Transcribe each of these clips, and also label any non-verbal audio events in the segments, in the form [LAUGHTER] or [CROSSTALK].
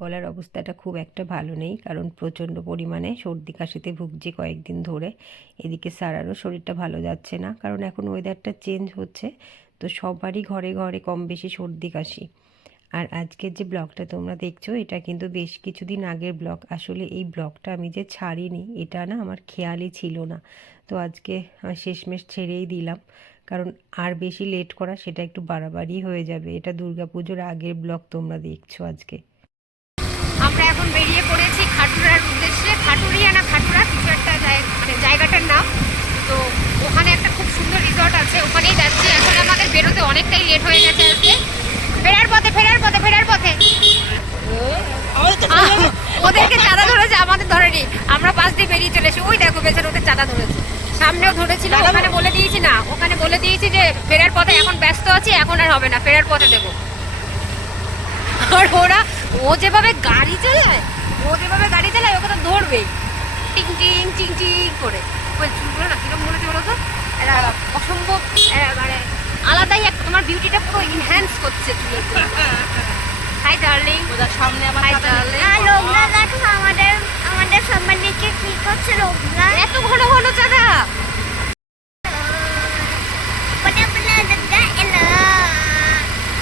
গলার অবস্থাটা খুব একটা ভালো নেই, কারণ প্রচণ্ড পরিমাণে সর্দি কাশিতে ভুগছি কয়েকদিন ধরে। এদিকে সারারও শরীরটা ভালো যাচ্ছে না, কারণ এখন ওয়েদারটা চেঞ্জ হচ্ছে, তো সবারই ঘরে ঘরে কম বেশি সর্দি কাশি। আর আজকের যে ব্লগটা তোমরা দেখছ, এটা কিন্তু বেশ কিছুদিন আগের ব্লগ। আসলে এই ব্লগটা আমি যে ছাড়িনি, এটা না আমার খেয়ালই ছিল না। তো আজকে শেষমেশ ছেড়েই দিলাম, কারণ আর বেশি লেট করা সেটা একটু বাড়াবাড়ি হয়ে যাবে। এটা দুর্গাপুজোর আগের ব্লগ তোমরা দেখছ আজকে। আমরা এখন বেরিয়ে পড়েছি খাটুরার উদ্দেশ্যে। খাটুরিয়া না খাটুরা কিছু একটা মানে জায়গাটার নাম। তো ওখানে একটা খুব সুন্দর রিসর্ট আছে ওখানেই যাচ্ছি। এখন আমাদের বেরোতে অনেকটাই লেট হয়ে গেছে আজকে। ফেরার পথে ফেরার পথে ফেরার পথে। ওদেরকে চাঁদা ধরেছে আমাদের ধরেনি। আমরা পাশ দিয়ে বেরিয়ে চলে এসে ওই দেখো বেচার ওদের চাঁদা ধরেছে। সামনেও ধরেছিল ওখানে বলে দিয়েছি না। ওখানে বলে দিয়েছি যে ফেরার পথে এখন ব্যস্ত আছি এখন আর হবে না ফেরার পথে দেবো। আর ওরা ও যেভাবে গাড়ি চালায় ও যেভাবে গাড়ি চালায় ওকে তো ধরবেই। টিং টিং টিং টিং করে। ওই চুলগুলো না কীরকম মনে হচ্ছে বলো তো? অসম্ভব মানে আলাদাই একটা তোমার বিউটিটা পুরো ইনহ্যান্স করছে চুলের হাই [LAUGHS] ডার্লিং সামনে আমার হাই ডার্লিং আর লোকরা দেখো আমাদের আমাদের সম্মানিকে কি করছে লোকরা এত ঘন ঘন চাঁদা বড় বড় দাদা এলো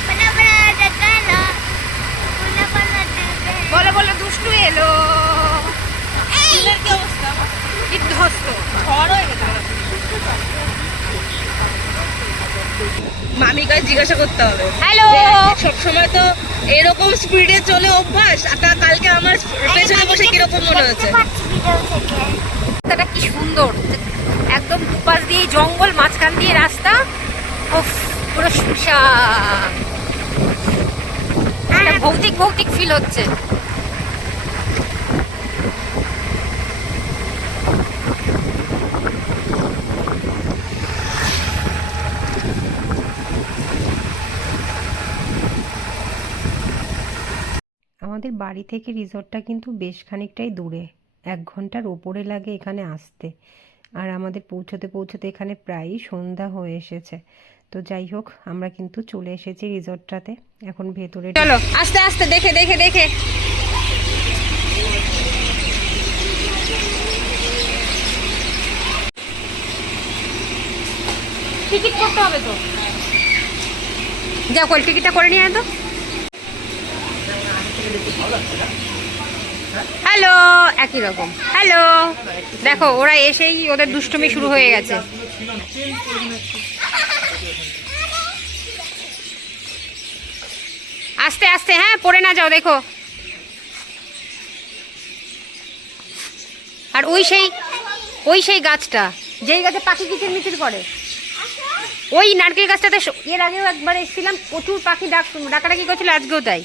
বড় বড় দাদা এলো বড় বড় দাদা বলে বলে দুষ্টু এলো এই কি অবস্থা বিধ্বস্ত ঝড় হয়ে গেছে মামিকে জিজ্ঞাসা করতে হবে। হ্যালো সব সময় তো এরকম স্পিডে চলে অভ্যাস আর কালকে আমার পেছনে বসে কীরকম মনে হচ্ছে? রাস্তাটা কি সুন্দর। একদম দুপাশ দিয়ে জঙ্গল মাঝখান দিয়ে রাস্তা। উফ পুরো শুনশান ভৌতিক ভৌতিক ফিল হচ্ছে। আমাদের বাড়ি থেকে রিসর্টটা কিন্তু বেশ খানিকটাই দূরে। এক ঘণ্টার ওপরে লাগে এখানে আসতে। আর আমাদের পৌঁছতে পৌঁছতে এখানে প্রায়ই সন্ধ্যা হয়ে এসেছে। তো যাই হোক, আমরা কিন্তু চলে এসেছি রিসর্টটাতে। এখন ভেতরে চলো, আস্তে আস্তে, দেখে দেখে দেখে। টিকিট করতে হবে তো? যাও কল টিকিটটা করে নিয়ে তো। হ্যালো, একই রকম। হ্যালো, দেখো, ওরা এসেই ওদের দুষ্টুমি শুরু হয়ে গেছে। আস্তে আস্তে হ্যাঁ পড়ে না যাও, দেখো। আর ওই সেই ওই সেই গাছটা, যেই গাছে পাখি কিচির মিচির করে। ওই নারকেল গাছটাতে এর আগেও একবার এসেছিলাম, প্রচুর পাখি ডাক ডাকাডাকি করছিল, আজকেও তাই।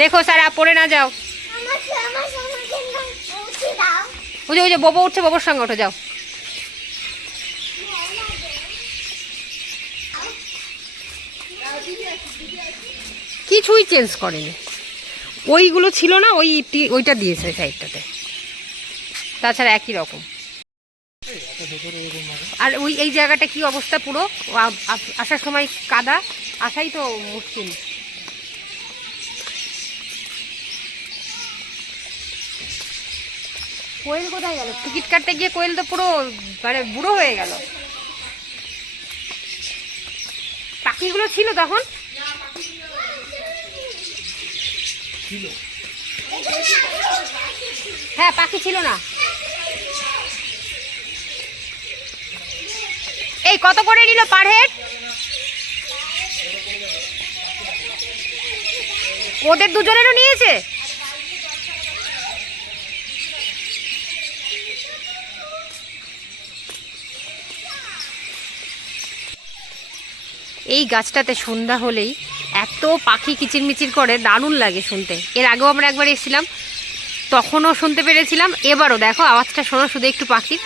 দেখো স্যার পড়ে না যাও। ওই যে ওই যে, ববো উঠছে, ববোর সঙ্গে ওঠে, যাও। কিছুই চেঞ্জ করেনি। ওইগুলো ছিল না, ওই ওইটা দিয়েছে সাইডটাতে তাছাড়া একই রকম। আর ওই, এই জায়গাটা কি অবস্থা পুরো? আসার সময় কাদা? আসাই তো মুশকিল। কোয়েল কোথায় গেল? টিকিট কাটতে গিয়ে কোয়েল তো পুরো মানে বুড়ো হয়ে গেল। পাখিগুলো ছিল তখন? হ্যাঁ পাখি ছিল না। এই, কত করে নিল পার হেড? ওদের দুজনেরও নিয়েছে? এই গাছটাতে সন্ধ্যা হলেই এত পাখি কিচিরমিচির করে, দারুণ লাগে শুনতে। এর আগেও আমরা একবার এসেছিলাম, তখনও শুনতে পেরেছিলাম, এবারও দেখো, আওয়াজটা শোনো শুধু একটু পাখির।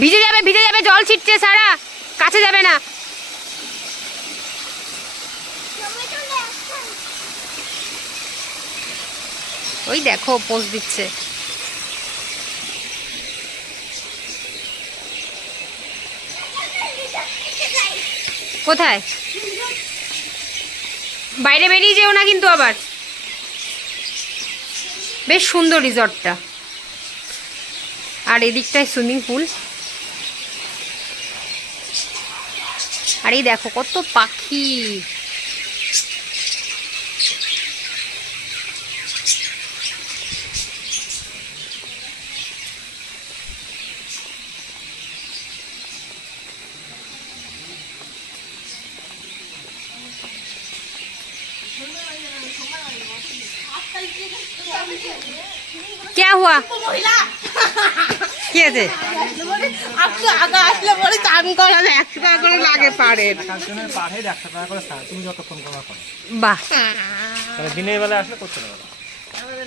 ভিজে যাবে ভিজে যাবে, জল ছিটছে সারা। কাছে যাবে না। ওই দেখো পোজ দিচ্ছে। কোথায়? বাইরে বেরিয়ে যেও না কিন্তু আবার। বেশ সুন্দর রিসর্টটা আর এদিকটায় সুইমিং পুল আর এই দেখো কত পাখি क्या हुआ কি আছে আপনি আসলে পরে চান করা যায় একশো টাকা করে লাগে পারেন একজনের পার হেড একশো টাকা করে ছাড় তুমি যতক্ষণ করা করো। বাহ। তাহলে দিনের বেলা আসলে করতে পারো।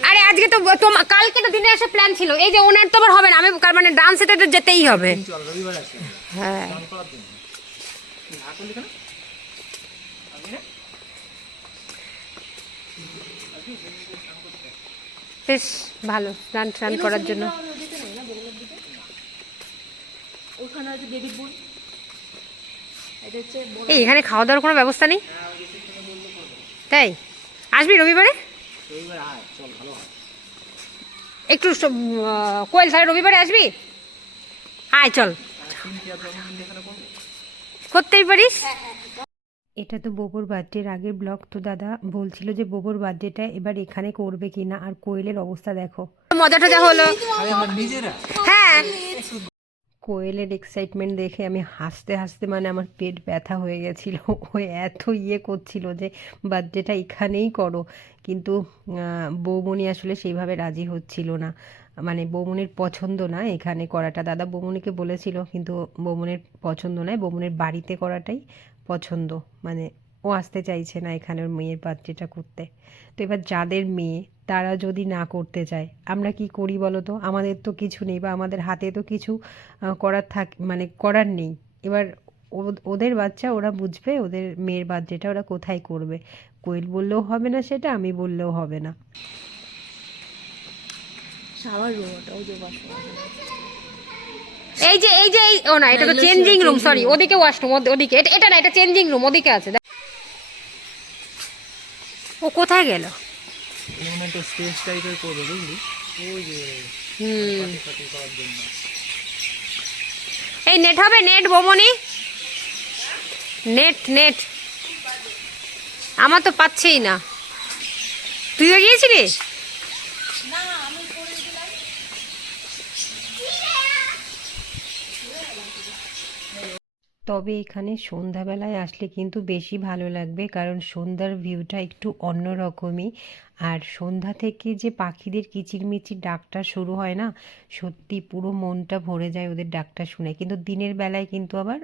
আরে আজকে তো তোমার কালকে তো দিনে আসা প্ল্যান ছিল। এই যে ওনার তো আবার হবে না আমি মানে ডান্সে তো যেতেই হবে। চল রবিবার আসে হ্যাঁ। চান করার দিন না করলি কেন বেশ ভালো স্নান স্নান করার জন্য এই এখানে খাওয়া দাওয়ার কোনো ব্যবস্থা নেই? তাই? আসবি রবিবারে? রবিবার আয় চল ভালো হয়। একটু কোয়েল তাহলে রবিবারে আসবি? আয় চল। করতেই পারিস? এটা তো বোবর বার্থডের আগের ব্লগ। তো দাদা বলছিল যে বোবর বার্থডেটা এবার এখানে করবে কিনা আর কোয়েলের অবস্থা দেখো। মজা টজা হলো। আরে আমরা নিজেরা। হ্যাঁ। কোয়েলের এক্সাইটমেন্ট দেখে আমি হাসতে হাসতে মানে আমার পেট ব্যথা হয়ে গেছিল। [LAUGHS] ও এত ইয়ে করছিল যে বার্থডেটা এখানেই করো। কিন্তু বৌমনি আসলে সেইভাবে রাজি হচ্ছিল না। মানে বৌমনির পছন্দ না এখানে করাটা। দাদা বৌমনিকে বলেছিল, কিন্তু বৌমনির পছন্দ নয় বৌমনির বাড়িতে করাটাই পছন্দ। মানে ও আসতে চাইছে না এখানে ওর মেয়ের বার্থডেটা করতে। তো এবার যাদের মেয়ে তারা যদি না করতে চায় আমরা কি করি বলো তো? আমাদের তো কিছু নেই বা আমাদের হাতে তো কিছু করার থাক মানে করার নেই। এবার ওদের বাচ্চা ওরা বুঝবে ওদের মেয়ের বার্থডেটা ওরা কোথায় করবে। কোয়েল বললেও হবে না সেটা আমি বললেও হবে না। এই যে এই যে এই ও না এটা তো চেঞ্জিং রুম সরি ওদিকে ওয়াশরুম ওদিকে এটা এটা না এটা চেঞ্জিং রুম ওদিকে আছে দেখ। ও কোথায় গেল? এমন একটা স্টেজ টাইপের করবে বুঝলি? ওই যে হুম। পার্টি করার জন্য। এই নেট হবে নেট বমনি। নেট নেট আমার তো পাচ্ছেই না। তুইও গিয়েছিলি তবে এখানে সন্ধ্যাবেলায় আসলে কিন্তু বেশি ভালো লাগবে। কারণ সন্ধ্যার ভিউটা একটু অন্যরকমই। আর সন্ধ্যা থেকে যে পাখিদের কিচিরমিচির ডাকটা শুরু হয় না সত্যি পুরো মনটা ভরে যায় ওদের ডাকটা শুনে। কিন্তু দিনের বেলায় কিন্তু আবার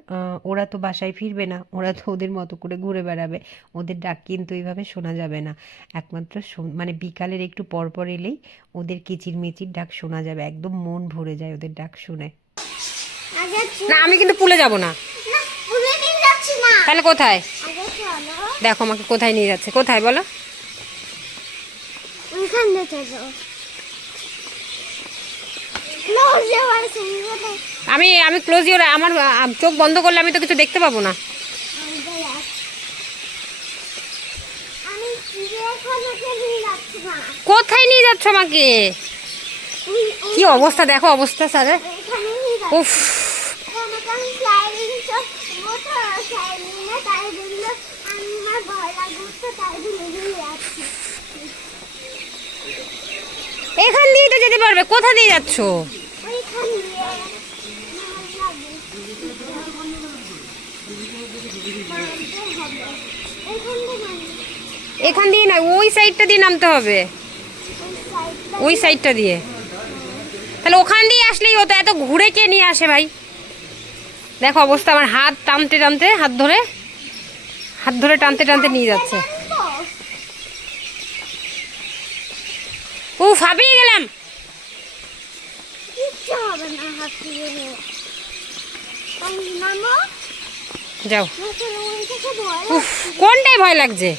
ওরা তো বাসায় ফিরবে না ওরা তো ওদের মতো করে ঘুরে বেড়াবে। ওদের ডাক কিন্তু এইভাবে শোনা যাবে না। একমাত্র মানে বিকালের একটু পর পর এলেই ওদের কিচিরমিচির ডাক শোনা যাবে। একদম মন ভরে যায় ওদের ডাক শুনে। না আমি কিন্তু পুলে যাব না না পুলে নিয়ে যাচ্ছি না তাহলে কোথায়? দেখো আমাকে কোথায় নিয়ে যাচ্ছে। কোথায় বলো? আমি আমি ক্লোজ ইওর আমার চোখ বন্ধ করলে আমি তো কিছু দেখতে পাবো না। কোথায় নিয়ে যাচ্ছ আমাকে? কি অবস্থা? দেখো অবস্থা স্যার। ওইখানে নিয়ে যাচ্ছি। উফ আমাকে আমি স্লাইডিং সব মতো স্লাইডিং না তাই জন্য আমি আমার ভয় লাগছে তাই জন্য নিয়ে যাচ্ছি এখান দিয়ে তো যেতে পারবে, কোথা দিয়ে যাচ্ছ। এখান দিয়ে না ওই সাইডটা দিয়ে নামতে হবে। ওই সাইডটা দিয়ে। তাহলে ওখান দিয়ে আসলেই হতো, এত ঘুরে কে নিয়ে আসে ভাই? দেখো অবস্থা, আমার হাত টানতে টানতে, হাত ধরে হাত ধরে টানতে টানতে নিয়ে যাচ্ছে টানবো। ও ফাঁপিয়ে গেলাম। যাও। কোনটায় ভয় লাগছে?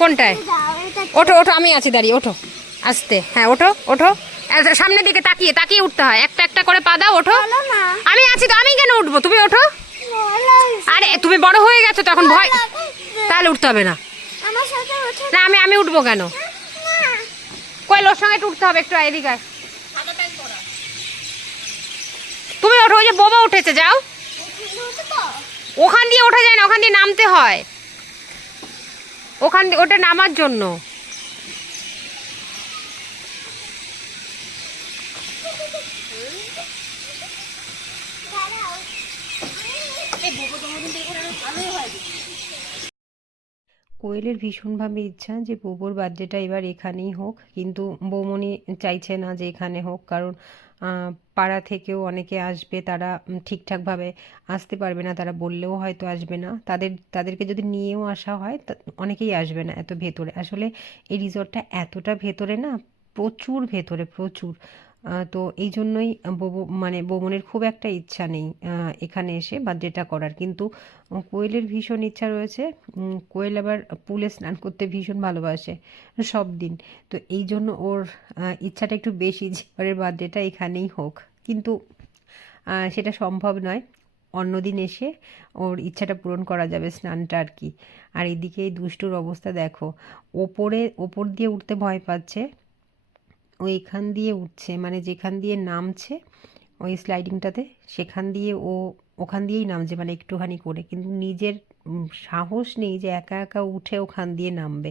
কোনটায়? ওঠো ওঠো আমি আছি দাঁড়িয়ে ওঠো। আস্তে হ্যাঁ ওঠো ওঠো। এই সামনের দিকে তাকিয়ে তাকিয়ে উঠতে হয়। একটা একটা করে পা দাও ওঠো। আমি আছি তো আমি কেন উঠবো? তুমি ওঠো। আরে তুমি বড় হয়ে গেছো তখন ভয় তাহলে উঠতে হবে না। না, আমি আমি উঠবো কেন? কই ওর সঙ্গে উঠতে হবে একটু এদিকে তুমি ওঠো, ওই যে বোবা উঠেছে, যাও। ওখান দিয়ে ওঠা যায় না, ওখান দিয়ে নামতে হয়। ওখান দিয়ে ওটা নামার জন্য। দাঁড়াও কোয়েলের ভীষণভাবে ইচ্ছা যে বুবোর বার্থডেটা এবার এখানেই হোক, কিন্তু বৌমনি চাইছে না যে এখানে হোক, কারণ পাড়া থেকেও অনেকে আসবে, তারা ঠিকঠাকভাবে আসতে পারবে না, তারা বললেও হয়তো আসবে না। তাদের, তাদেরকে যদি নিয়েও আসা হয় অনেকেই আসবে না এত ভেতরে। আসলে এই রিসর্টটা এতটা ভেতরে না, প্রচুর ভেতরে, প্রচুর। তো এই জন্যই বৌব মানে বৌমনের খুব একটা ইচ্ছা নেই এখানে এসে বার্থডেটা করার। কিন্তু কোয়েলের ভীষণ ইচ্ছা রয়েছে কোয়েল আবার পুলে স্নান করতে ভীষণ ভালোবাসে, সব দিন। তো এই জন্য ওর ইচ্ছাটা একটু বেশি যে এবারের বার্থডেটা এখানেই হোক। কিন্তু সেটা সম্ভব নয়। অন্যদিন এসে ওর ইচ্ছাটা পূরণ করা যাবে স্নানটা আর কি। আর এদিকে এই দুষ্টুর অবস্থা দেখো, ওপরে, ওপর দিয়ে উঠতে ভয় পাচ্ছে ও এখান দিয়ে উঠছে মানে যেখান দিয়ে নামছে ওই স্লাইডিংটাতে সেখান দিয়ে ও ওখান দিয়েই নামছে মানে একটুখানি করে। কিন্তু নিজের সাহস নেই যে একা একা উঠে ওখান দিয়ে নামবে।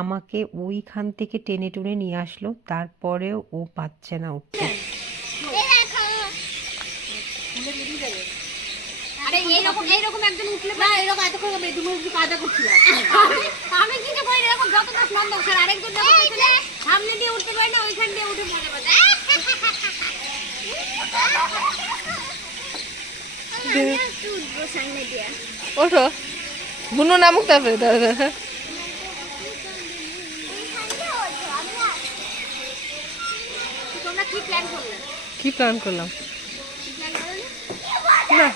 আমাকে ওইখান থেকে টেনে টুনে নিয়ে আসলো তারপরেও ও পাচ্ছে না উঠতে। আরে এইরকম এইরকম একজন উঠলে না এরকম এত করে কাজা করছিলাম? আমি কি যে করি এরকম যতটা স্নান দাও আরেকজন সামনে দিয়ে উঠতে পারে না ওইখান দিয়ে উঠে সামনে দিয়ে ওঠো। বুনু নামুক তারপরে। তোমরা কি প্ল্যান করলাম? না।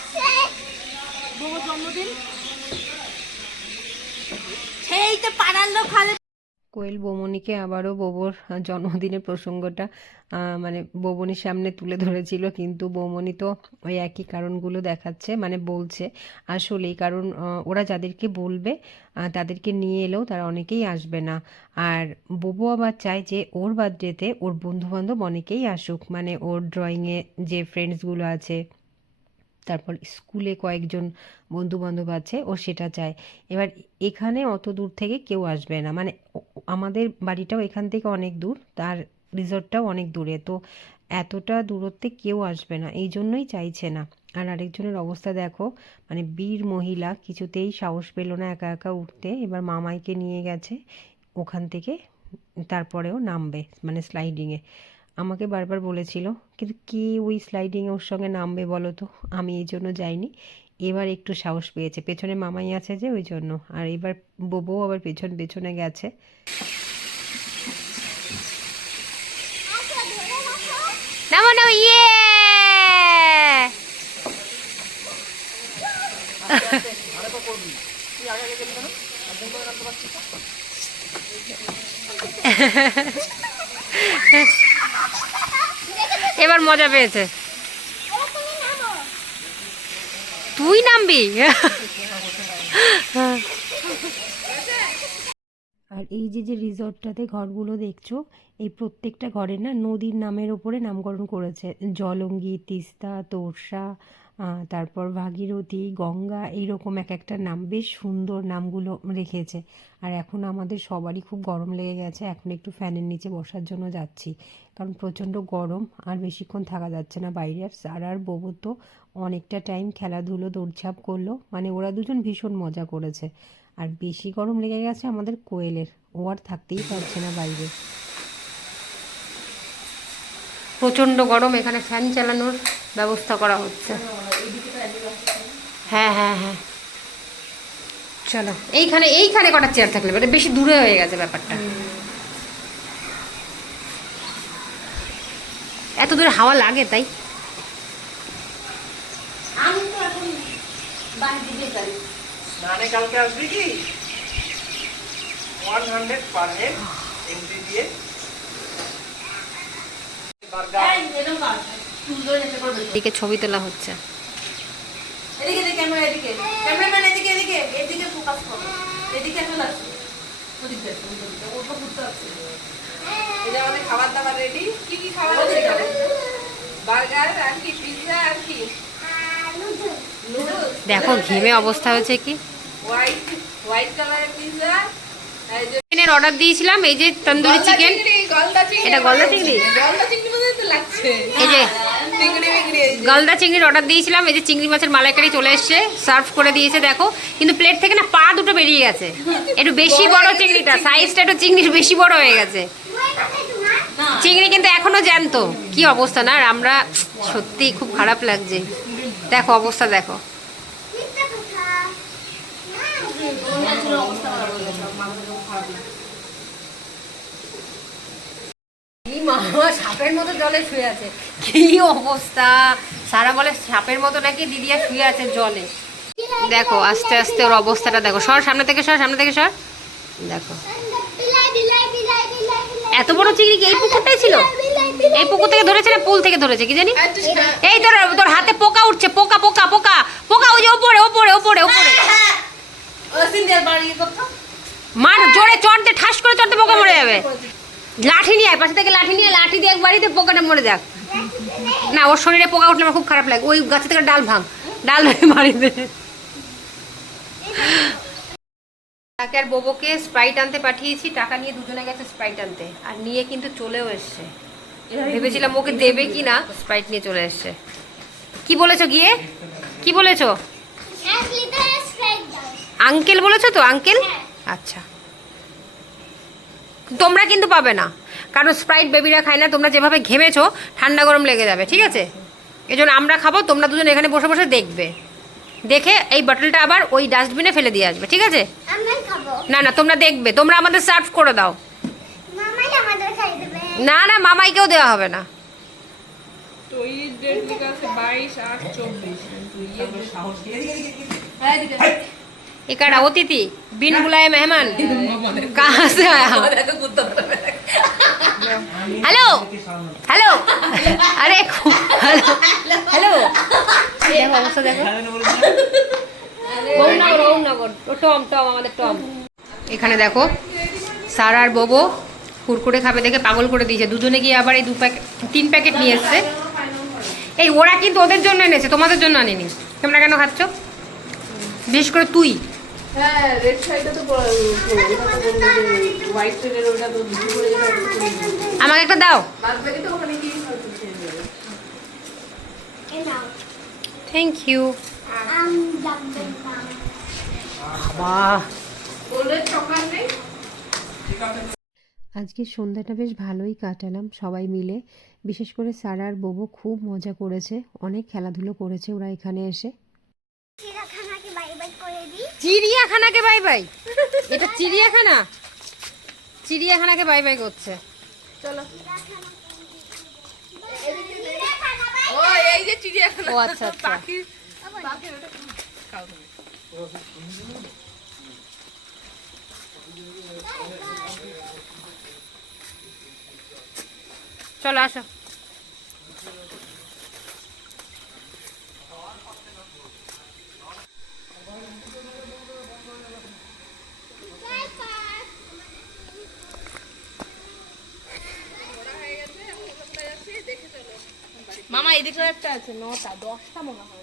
সেই তো পাড়ার লোক খালে কোয়েল বৌমনিকে আবারও বৌবর জন্মদিনের প্রসঙ্গটা মানে বৌমনির সামনে তুলে ধরেছিল। কিন্তু বৌমনি তো ওই একই কারণগুলো দেখাচ্ছে মানে বলছে, আসলেই কারণ ওরা যাদেরকে বলবে তাদেরকে নিয়ে এলেও তারা অনেকেই আসবে না। আর ববু আবার চায় যে ওর বার্থডেতে ওর বন্ধুবান্ধব অনেকেই আসুক মানে ওর ড্রয়িংয়ে যে ফ্রেন্ডসগুলো আছে তারপর স্কুলে কয়েকজন বন্ধু বান্ধব আছে, ও সেটা চায়। এবার এখানে অত দূর থেকে কেউ আসবে না। মানে আমাদের বাড়িটাও এখান থেকে অনেক দূর, তার রিসর্টটাও অনেক দূরে। তো এতটা দূরত্বে কেউ আসবে না, এই জন্যই চাইছে না। আর আরেকজনের অবস্থা দেখো মানে বীর মহিলা, কিছুতেই সাহস পেল না একা একা উঠতে। এবার মামাইকে নিয়ে গেছে, ওখান থেকে তারপরেও নামবে মানে স্লাইডিংয়ে আমাকে বারবার বলেছিল, কিন্তু কে ওই স্লাইডিংয়ে ওর সঙ্গে নামবে বলো তো? আমি এই জন্য যাইনি। এবার একটু সাহস পেয়েছে। পেছনে মামাই আছে যে, ওই জন্য। আর এবার বোবও আবার পেছন, পেছনে গেছে। নামো ইয়ে! [LAUGHS] এবার মজা পেয়েছে। তুই নামবি? আর এই যে যে রিসর্টটাতে ঘরগুলো দেখছ এই প্রত্যেকটা ঘরে না নদীর নামের ওপরে নামকরণ করেছে। জলঙ্গি তিস্তা আহ, তারপর ভাগীরথী, গঙ্গা এইরকম এক একটা নাম, বেশ সুন্দর নামগুলো রেখেছে। আর এখন আমাদের সবারই খুব গরম লেগে গেছে, এখন একটু ফ্যানের নিচে বসার জন্য যাচ্ছি। কারণ প্রচণ্ড গরম, আর বেশিক্ষণ থাকা যাচ্ছে না বাইরে। আর সারা আর ববু তো অনেকটা টাইম খেলাধুলো, দৌড়ঝাঁপ করল মানে ওরা দুজন ভীষণ মজা করেছে। আর বেশি গরম লেগে গেছে আমাদের কোয়েলের, ও আর থাকতেই পারছে না বাইরে। প্রচণ্ড গরম, এখানে ফ্যান চালানোর ব্যবস্থা করা হচ্ছে। হ্যাঁ হ্যাঁ হ্যাঁ। চলো। এইখানে এইখানে কটা চেয়ার থাকলে মানে বেশি দূরে হয়ে গেছে ব্যাপারটা। এত দূরে হাওয়া লাগে তাই? দিকে ছবি তোলা হচ্ছে। ক্যামেরাম্যান এদিকে এদিকে এদিকে ফোকাস করো। এদিকে চলে আসো। ওদিকে ওটা ঘুরতে আসছে। আমাদের খাবার দাবার রেডি কি কি খাবার বার্গার আর কি পিৎজা আর কি দেখো ঘেমে অবস্থা হয়েছে কি? হোয়াইট হোয়াইট কালারের পিৎজা চিকেনের অর্ডার দিয়েছিলাম এই যে তন্দুরি চিকেন এটা গলদা চিংড়ি? এই যে। গলদা চিংড়ির অর্ডার দিয়েছিলাম এই যে চিংড়ি মাছের মালাইকারি চলে এসছে সার্ভ করে দিয়েছে দেখো। কিন্তু প্লেট থেকে না পা দুটো বেরিয়ে গেছে। একটু বেশি বড় চিংড়িটা সাইজটা একটু চিংড়ির বেশি বড় হয়ে গেছে। চিংড়ি কিন্তু এখনও জ্যান্ত। কি অবস্থা না আর আমরা সত্যি খুব খারাপ লাগছে। দেখো অবস্থা দেখো। কি মা সাপের মতো জলে শুয়ে আছে। কি অবস্থা? সারা বলে সাপের মতো নাকি দিদিয়া শুয়ে আছে জলে? দেখো আস্তে আস্তে ওর অবস্থাটা দেখো। সর সামনে থেকে সর সামনে থেকে সর। দেখো। এত বড় চিংড়ি কি এই পুকুরটাই ছিল? এই পুকুর থেকে ধরেছে না পুল থেকে ধরেছে কি জানি? এই তোর তোর হাতে পোকা উঠছে পোকা পোকা পোকা পোকা ওই যে ওপরে ওপরে ওপরে ওপরে। মার জোরে চড়তে ঠাস করে চড়তে পোকা মরে যাবে। লাঠি নিয়ে পাশে থেকে লাঠি নিয়ে লাঠি দিয়ে এক বাড়িতে পোকাটা মরে যাক। না ওর শরীরে পোকা উঠলে আমার খুব খারাপ লাগে। ওই গাছ থেকে ডাল ভাঙ ডাল ভেঙে মারি দে। তাকে আর বোবোকে স্প্রাইট আনতে পাঠিয়েছি টাকা নিয়ে দুজনে গেছে স্প্রাইট আনতে। আর নিয়ে কিন্তু চলেও এসছে। ভেবেছিলাম ওকে দেবে কি না স্প্রাইট নিয়ে চলে এসছে। কি বলেছ গিয়ে? কি বলেছ? আঙ্কেল বলেছ তো আঙ্কেল আচ্ছা। তোমরা কিন্তু পাবে না। কারণ স্প্রাইট বেবিরা খায় না তোমরা যেভাবে ঘেমেছো ঠান্ডা গরম লেগে যাবে ঠিক আছে? এই জন্য আমরা খাব তোমরা দুজন এখানে বসে বসে দেখবে। দেখে এই বটলটা আবার ওই ডাস্টবিনে ফেলে দিয়ে আসবে ঠিক আছে? না না তোমরা দেখবে তোমরা আমাদের সার্ভ করে দাও। মামাই আমাদের খাই দেবে। না না মামাইকেও দেওয়া হবে না। বাইশ আট চব্বিশ। ఇక్కడ అతిథి బిన్ బులాయ మెహమాన్ కాసే హలో హలో అరే హలో హలో দেখো অবস্থা, দেখো। গৌরনগর গৌরনগর টম টম, আমাদের টম। এখানে দেখো, সার আর বোবো কুরকুরে খাবে দেখে পাগল করে দিয়েছে। দুজনে গিয়ে আবার এই দু প্যাকেট তিন প্যাকেট নিয়ে এসছে। এই, ওরা কিন্তু ওদের জন্য এনেছে, তোমাদের জন্য আনেনি। তোমরা কেন খাচ্ছ? বিশেষ করে তুই। হ্যাঁ রেড শাড়িটা তো হোয়াইট ওটা। আমাকে একটা দাও। তো ওখানে গিয়ে থ্যাংক ইউ বাহ। নেই? আজকে সন্ধ্যাটা বেশ ভালোই কাটালাম সবাই মিলে। বিশেষ করে সারা আর বোবো খুব মজা করেছে অনেক খেলাধুলো করেছে ওরা এখানে এসে চিড়াখানাকে বাই বাই করে দিই চিড়িয়াখানাকে বাই বাই এটা চিড়িয়াখানা? চিড়িয়াখানাকে বাই বাই করছে। ও এই যে চিড়িয়াখানা। ও আচ্ছা আচ্ছা। পাখি তুমি। চলো আসো। এদিকে একটা আছে নটা দশটা মনে হয়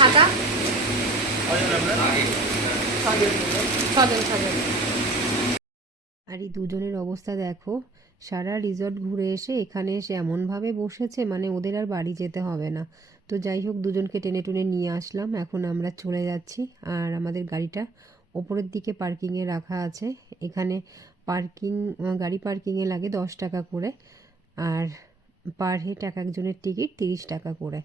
খাতা ছজন ছজন আর এই দুজনের অবস্থা দেখো। সারা রিসর্ট ঘুরে এসে এখানে এসে এমনভাবে বসেছে মানে ওদের আর বাড়ি যেতে হবে না। তো যাই হোক, দুজনকে টেনে টুনে নিয়ে আসলাম। এখন আমরা চলে যাচ্ছি আর আমাদের গাড়িটা ওপরের দিকে পার্কিংয়ে রাখা আছে। এখানে পার্কিং গাড়ি পার্কিংয়ে লাগে দশ টাকা করে। আর পার হেড এক একজনের টিকিট তিরিশ টাকা করে।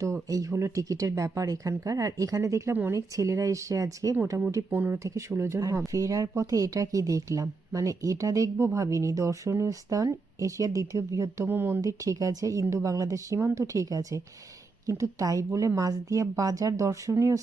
তো এই হলো টিকিটের ব্যাপার এখানকার। আর এখানে দেখলাম অনেক ছেলেরা এসে আজকে মোটামুটি পনেরো থেকে ষোলো জন হবে। ফেরার পথে এটা কি দেখলাম? মানে এটা দেখব ভাবিনি। দর্শনীয় স্থান এশিয়ার দ্বিতীয় বৃহত্তম মন্দির ঠিক আছে ইন্দো বাংলাদেশ সীমান্ত ঠিক আছে। কিন্তু তাই বলে মাছ মাছদিয়া বাজার দর্শনীয়